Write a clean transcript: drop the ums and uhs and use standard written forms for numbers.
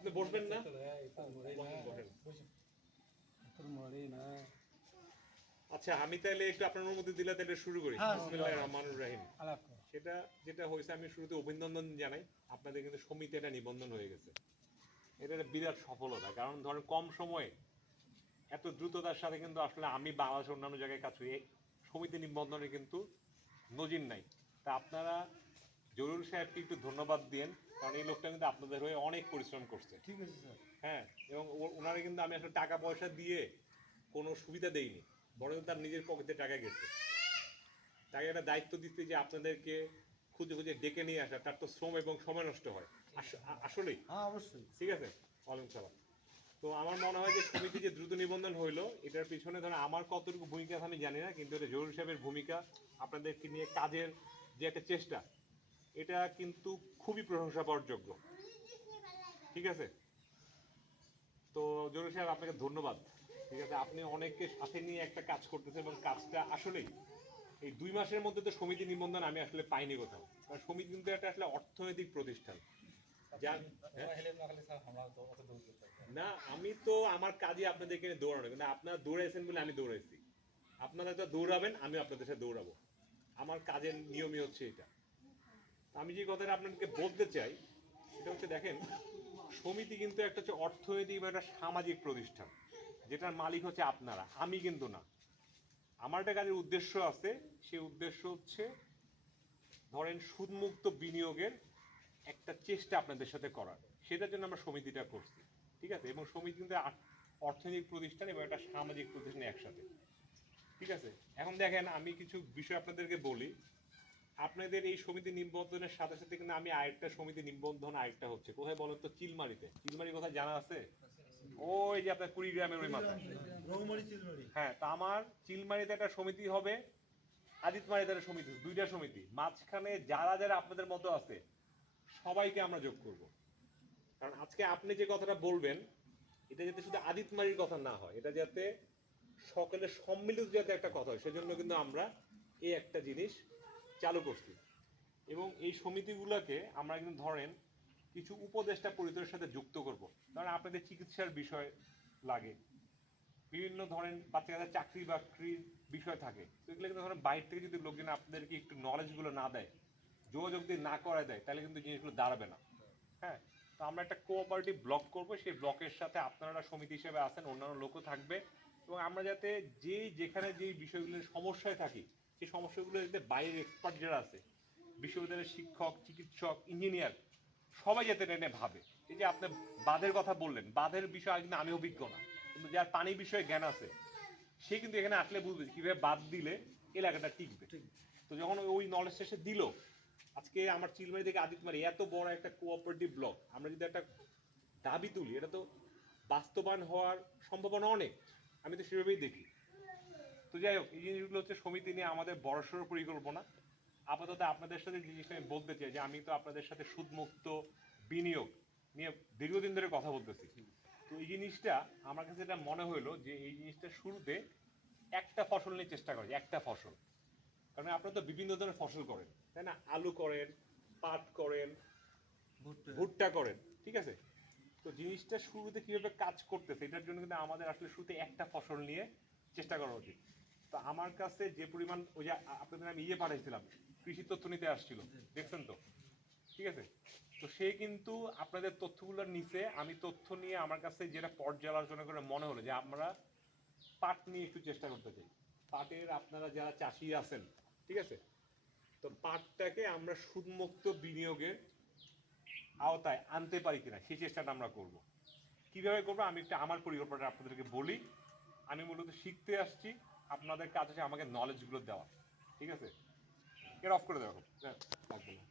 আপনি বসবেন না? আচ্ছা, আমি তাহলে একটু আপনার অনুমতি দিলে তাহলে শুরু করি। বিসমিল্লাহির রহমানির রহিম। সেটা যেটা হয়েছে, আমি শুরুতে অভিনন্দন জানাই, আপনাদের কিন্তু সমিতি একটা নিবন্ধন হয়ে গেছে। এটা একটা বিরাট সফলতা, কারণ ধরেন কম সময়ে এত দ্রুততার সাথে কিন্তু আসলে আমি বাংলাদেশের অন্যান্য জায়গায় কাজ করি, এই সমিতি নিবন্ধনে কিন্তু নজির নাই। তা আপনারা জরুল সাহেবকে একটু ধন্যবাদ দিয়েন, কারণ এই লোকটা কিন্তু আপনাদের হয়ে অনেক পরিশ্রম করছে। ঠিক আছে স্যার। হ্যাঁ, এবং ওনারা কিন্তু আমি আসলে টাকা পয়সা দিয়ে কোনো সুবিধা দেইনি, বরং তার নিজের পকেটে টাকা গেছে। তাকে একটা দায়িত্ব দিতে যে আপনাদেরকে খুঁজে খুঁজে ডেকে নিয়ে আসা, তার তো শ্রম এবং সময় নষ্ট হয় আসলেই। হ্যাঁ অবশ্যই। ঠিক আছে, ওয়ালাইকুম সালাম। তো আমার মনে হয় যে সমিতি যে দ্রুত নিবন্ধন হইলো, এটার পিছনে ধরেন আমার কতটুকু ভূমিকা আমি জানি না, কিন্তু এটা জরুরি সাহেবের ভূমিকা, আপনাদেরকে নিয়ে কাজের যে একটা চেষ্টা, এটা কিন্তু খুবই প্রশংসা পাওয়ার যোগ্য। ঠিক আছে, তো জরুরি সাহেব আপনাকে ধন্যবাদ। ঠিক আছে, আপনি অনেককে সাথে নিয়ে একটা কাজ করতেছেন, এবং কাজটা আসলেই এই 2 মাসের মধ্যে তো সমিতি নিবন্ধন আমি আসলে পাইনি কোথাও, কারণ সমিতি কিন্তু একটা আসলে অর্থনৈতিক প্রতিষ্ঠান। না, আমি তো আমার কাজে আপনাদেরকে দৌড়ানো, কিন্তু আপনারা দৌড়াইছেন বলে আমি দৌড়াইছি। আপনারা তো দৌড়াবেন, আমি আপনাদের সাথে দৌড়াবো। আমার কাজের নিয়মই হচ্ছে এটা। আমি যে কথাটা আপনাদেরকে বলতে চাই সেটা হচ্ছে, দেখেন, সমিতি কিন্তু একটা হচ্ছে অর্থনৈতিক বা একটা সামাজিক প্রতিষ্ঠান, যেটার মালিক হচ্ছে আপনারা, আমি কিন্তু না। আমার একটা কাজের উদ্দেশ্য আছে, সেই উদ্দেশ্য হচ্ছে ধরেন সুদমুক্ত বিনিয়োগের একটা চেষ্টা আপনাদের সাথে করার, সেটার জন্য আমরা সমিতিটা করছি। ঠিক আছে, এবং সমিতি কিন্তু অর্থনৈতিক প্রতিষ্ঠান এবং একটা সামাজিক প্রতিষ্ঠান একসাথে। ঠিক আছে, এখন দেখেন আমি কিছু বিষয় আপনাদেরকে বলি। আপনাদের এই সমিতি নিবন্ধনের সাথে সাথে কিন্তু আমি আরেকটা সমিতি নিবন্ধন, আরেকটা হচ্ছে কোথায় বলেন তো, চিলমারিতে। চিলমারি কোথায় জানা আছে? ওই যে আপনার কুড়িগ্রামের ওই মাথায়। হ্যাঁ, তা আমার চিলমারিতে একটা সমিতি হবে, আদিতমারিতে একটা সমিতি, 2টা সমিতি। মাঝখানে যারা যারা আপনাদের মতো আছে সবাইকে আমরা যোগ করব, কারণ আজকে আপনি যে কথাটা বলবেন, এটা যাতে শুধু আদিতমারির কথা না হয়, এটা যাতে সকলের সম্মিলিত যাতে একটা কথা হয়, সেজন্য কিন্তু আমরা এই একটা জিনিস চালু করছি। এবং এই সমিতিগুলোকে আমরা কিন্তু ধরেন কিছু উপদেষ্টা পরিষদের সাথে যুক্ত করব। কারণ আপনাদের চিকিৎসার বিষয় লাগে, বিভিন্ন ধরেন বাচ্চাদের চাকরি বাকরির বিষয় থাকে, তো এগুলো কিন্তু ধরেন বাইরে থেকে যদি লোকজন আপনাদেরকে একটু নলেজগুলো না দেয়, যোগাযোগ দিয়ে না করা দেয়, তাহলে কিন্তু জিনিসগুলো দাঁড়াবে না। হ্যাঁ, তো আমরা একটা কোঅপারেটিভ ব্লক করব, সেই ব্লকের সাথে আপনারা সমিতি হিসেবে আছেন, অন্যান্য লোকও থাকবে, এবং আমরা যাতে যেখানে যেই বিষয়গুলোর সমস্যায় থাকি, সেই সমস্যাগুলো যাতে বাইরের এক্সপার্ট যারা আছে, বিশ্ববিদ্যালয়ের শিক্ষক, চিকিৎসক, ইঞ্জিনিয়ার, সবাই যাতে এনে ভাবে। এই যে আপনি বাঁধের কথা বললেন, বাঁধের বিষয়ে কিন্তু আমি অভিজ্ঞ না, কিন্তু যার পানি বিষয়ে জ্ঞান আছে সে কিন্তু এখানে আসলে বুঝবে কীভাবে বাদ দিলে এলাকাটা টিকবে। তো যখন ওই নলেজ শেষে দিল, আজকে আমার চিলমারি থেকে আদিতমারি এত বড় একটা কোঅপারেটিভ ব্লক, আমরা যদি একটা দাবি তুলি, এটা তো বাস্তবায়ন হওয়ার সম্ভাবনা অনেক, আমি তো সেভাবেই দেখি। তো যাই হোক, এই জিনিসগুলো হচ্ছে সমিতি নিয়ে আমাদের বড়সড় পরিকল্পনা। আপাতত আপনাদের সাথে জিনিসটা আমি বলতে চাই যে আমি তো আপনাদের সাথে সুদমুক্ত বিনিয়োগ নিয়ে দীর্ঘদিন ধরে কথা বলতেছি। তো এই জিনিসটা আমার কাছে এটা মনে হলো যে এই জিনিসটা শুরুতে একটা ফসল নিয়ে চেষ্টা করি, একটা ফসল। কারণ আপনারা তো বিভিন্ন ধরনের ফসল করেন, তাই না? আলু করেন, পাট করেন, ভুট্টা করেন। ঠিক আছে, তো জিনিসটা শুরুতে কীভাবে কাজ করতেছে, এটার জন্য কিন্তু আমাদের আসলে শুরুতে একটা ফসল নিয়ে চেষ্টা করা উচিত। তো আমার কাছে যে পরিমাণ, ওই যে আপনাদের আমি পাঠাইছিলাম, কৃষি তথ্য নিতে আসছিল, দেখছেন তো? ঠিক আছে, তো সে কিন্তু আপনাদের তথ্যগুলোর নিচে আমি তথ্য নিয়ে আমার কাছে যেটা পর্যালোচনা করে মনে হলো যে আমরা পাট নিয়ে একটু চেষ্টা করতে চাই। পাটের আপনারা যারা চাষি আছেন, ঠিক আছে, তো পাটটাকে আমরা সুদমুক্ত বিনিয়োগের আওতায় আনতে পারি কিনা সেই চেষ্টাটা আমরা করব। কিভাবে করবো আমি একটা আমার পরিকল্পনাটা আপনাদেরকে বলি। আমি মূলত শিখতে আসছি, আপনাদের কাজ হচ্ছে আমাকে নলেজগুলো দেওয়া। ঠিক আছে, এর অফ করে দেওয়া, লাগবে না।